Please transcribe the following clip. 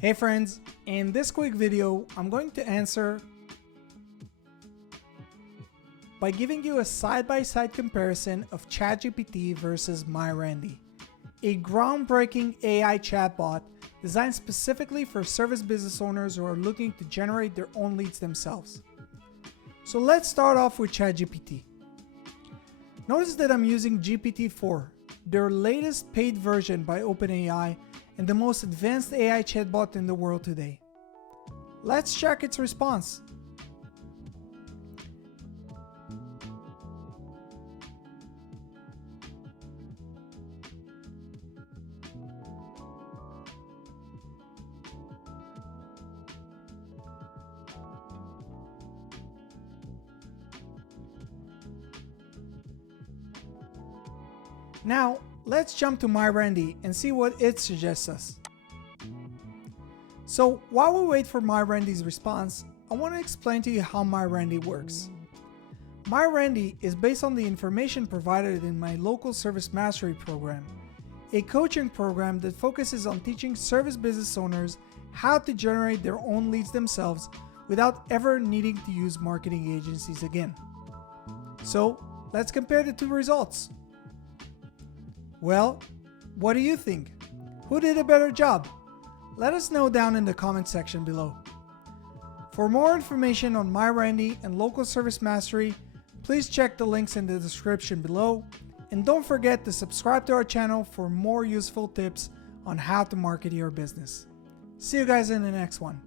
Hey friends, in this quick video, I'm going to answer by giving you a side-by-side comparison of ChatGPT versus MyRandy, a groundbreaking AI chatbot designed specifically for service business owners who are looking to generate their own leads themselves. So let's start off with ChatGPT. Notice that I'm using GPT-4, their latest paid version by OpenAI and the most advanced AI chatbot in the world today. Let's check its response. Now, let's jump to MyRandy and see what it suggests us. So while we wait for MyRandy's response, I want to explain to you how MyRandy works. MyRandy is based on the information provided in my local service mastery program, a coaching program that focuses on teaching service business owners how to generate their own leads themselves without ever needing to use marketing agencies again. So let's compare the two results. Well, what do you think? Who did a better job? Let us know down in the comment section below. For more information on MyRandy and local service mastery, please check the links in the description below, and don't forget to subscribe to our channel for more useful tips on how to market your business. See you guys in the next one.